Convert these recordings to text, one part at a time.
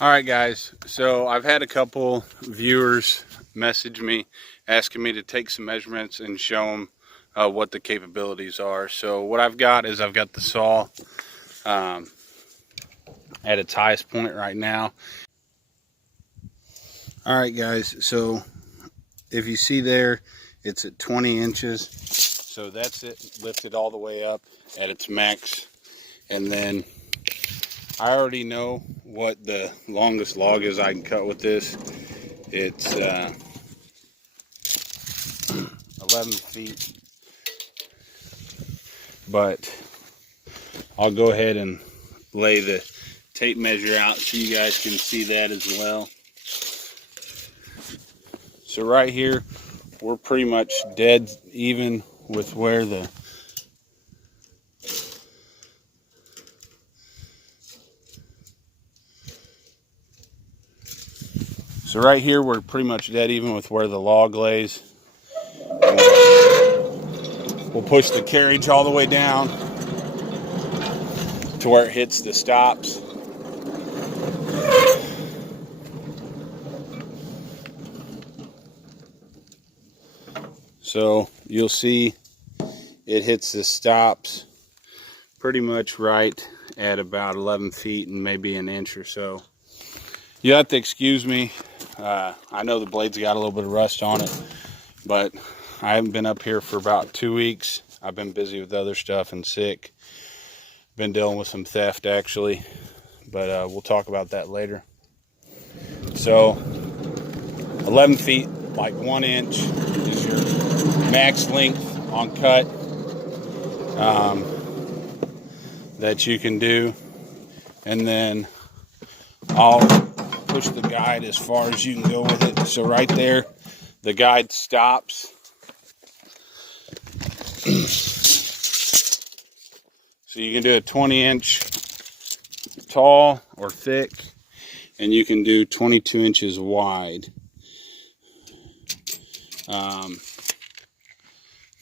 All right, guys, so I've had a couple viewers message me asking me to take some measurements and show them what the capabilities are. So what I've got is I've got the saw at its highest point right now. All right, guys, so if you see there, it's at 20 inches. So that's it lifted all the way up at its max. And then I already know what the longest log is I can cut with this. It's 11 feet. But I'll go ahead and lay the tape measure out so you guys can see that as well. So right here, we're pretty much dead even with where the we're pretty much dead even with where the log lays. We'll push the carriage all the way down to where it hits the stops. So you'll see it hits the stops pretty much right at about 11 feet and maybe an inch or so. You have to excuse me. I know the blade's got a little bit of rust on it, but I haven't been up here for about 2 weeks. I've been busy with other stuff and sick. Been dealing with some theft actually, but we'll talk about that later. So 11 feet, like 1 inch is your max length on cut that you can do. And then I'll push the guide as far as you can go with it. So right there, the guide stops. So you can do a 20-inch tall or thick, and you can do 22 inches wide.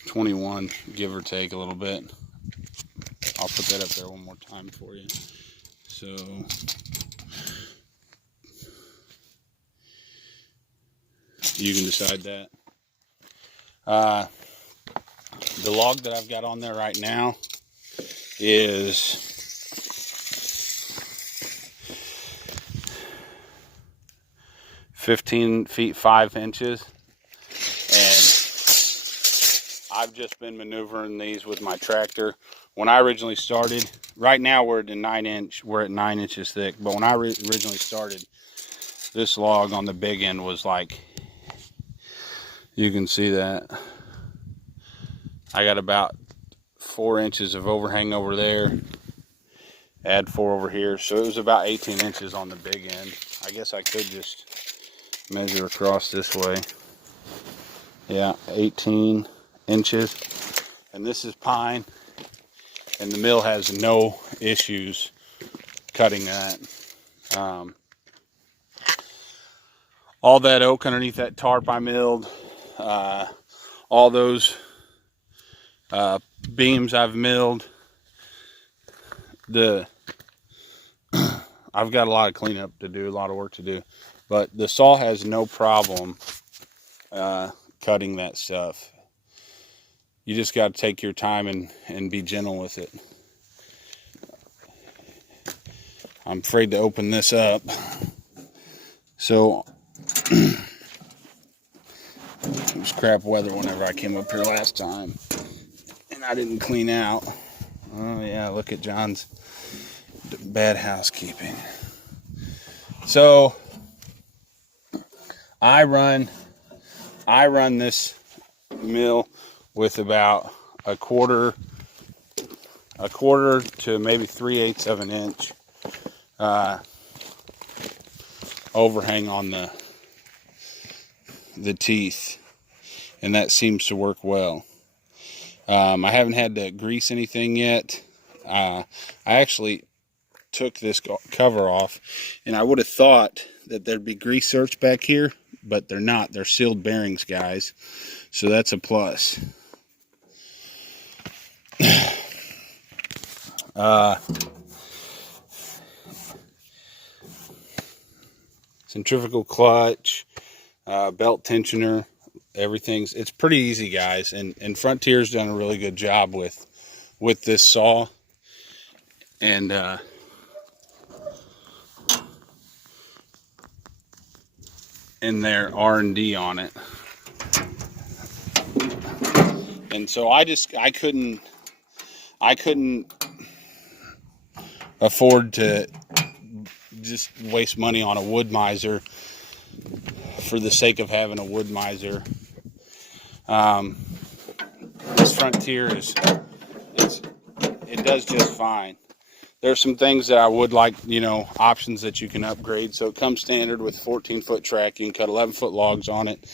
21, give or take a little bit. I'll put that up there one more time for you. So you can decide that. The log that I've got on there right now is 15 feet 5 inches, and I've just been maneuvering these with my tractor. When I originally started, right now we're at 9 inches thick, but when I originally started, this log on the big end was like, you can see that I got about 4 inches of overhang over there, add 4 over here, so it was about 18 inches on the big end. I guess I could just measure across this way. Yeah, 18 inches. And this is pine, and the mill has no issues cutting that. All that oak underneath that tarp I milled, all those beams I've milled. I've got a lot of cleanup to do, a lot of work to do, but the saw has no problem cutting that stuff. You just got to take your time and be gentle with it. I'm afraid to open this up. So it was crap weather whenever I came up here last time, and I didn't clean out. Oh yeah, look at John's bad housekeeping. So I run this mill with about a quarter to maybe 3/8 of an inch overhang on the teeth, and that seems to work well. I haven't had to grease anything yet. I actually took this cover off, and I would have thought that there'd be grease zerks back here, but they're not. They're sealed bearings, guys, so that's a plus. centrifugal clutch, belt tensioner, it's pretty easy, guys. And Frontier's done a really good job with this saw, and their R&D on it. And so I couldn't afford to just waste money on a wood miser for the sake of having a wood miser. This Frontier it does just fine. There's some things that I would like, options that you can upgrade. So it comes standard with 14-foot track. You can cut 11-foot logs on it.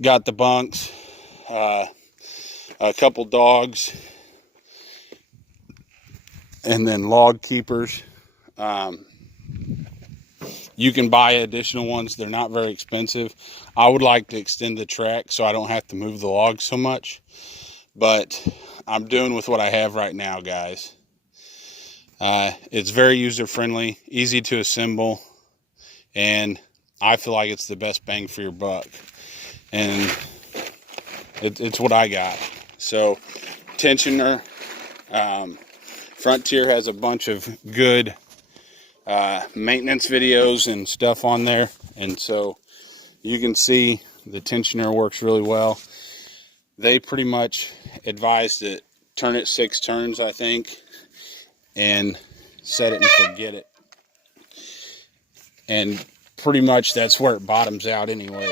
Got the bunks, a couple dogs, and then log keepers. You can buy additional ones. They're not very expensive. I would like to extend the track so I don't have to move the logs so much. But I'm doing with what I have right now, guys. It's very user-friendly, easy to assemble, and I feel like it's the best bang for your buck. And it's what I got. So, tensioner. Frontier has a bunch of good maintenance videos and stuff on there, and so you can see the tensioner works really well. They pretty much advise to turn it 6 turns, I think, and set it and forget it. And pretty much that's where it bottoms out anyway.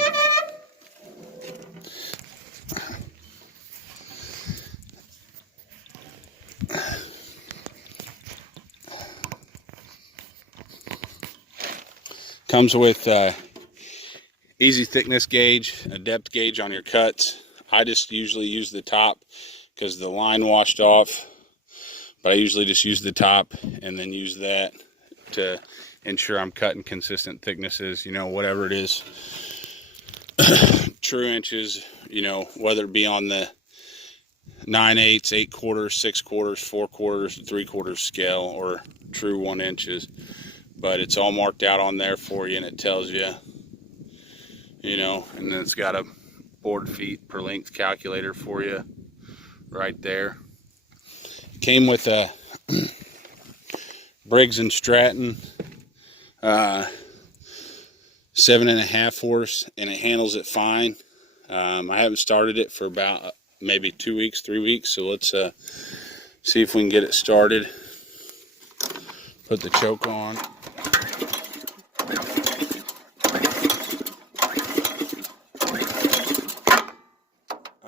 Comes with easy thickness gauge, a depth gauge on your cuts. I just usually use the top because the line washed off, but I usually just use the top and then use that to ensure I'm cutting consistent thicknesses, whatever it is. True inches, whether it be on the 9/8, 8/4, 6/4, 4/4, 3/4 scale, or true 1 inches. But it's all marked out on there for you, and it tells you, and then it's got a board feet per length calculator for you right there. It came with a Briggs & Stratton 7.5 horse, and it handles it fine. I haven't started it for about maybe 2 weeks, 3 weeks, so let's see if we can get it started. Put the choke on.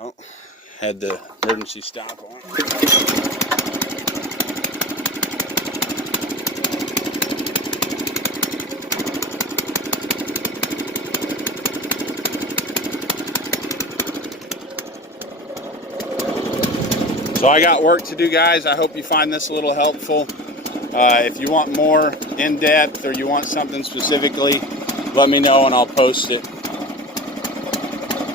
Oh, had the emergency stop on. So I got work to do, guys. I hope you find this a little helpful. If you want more in-depth or you want something specifically, let me know and I'll post it.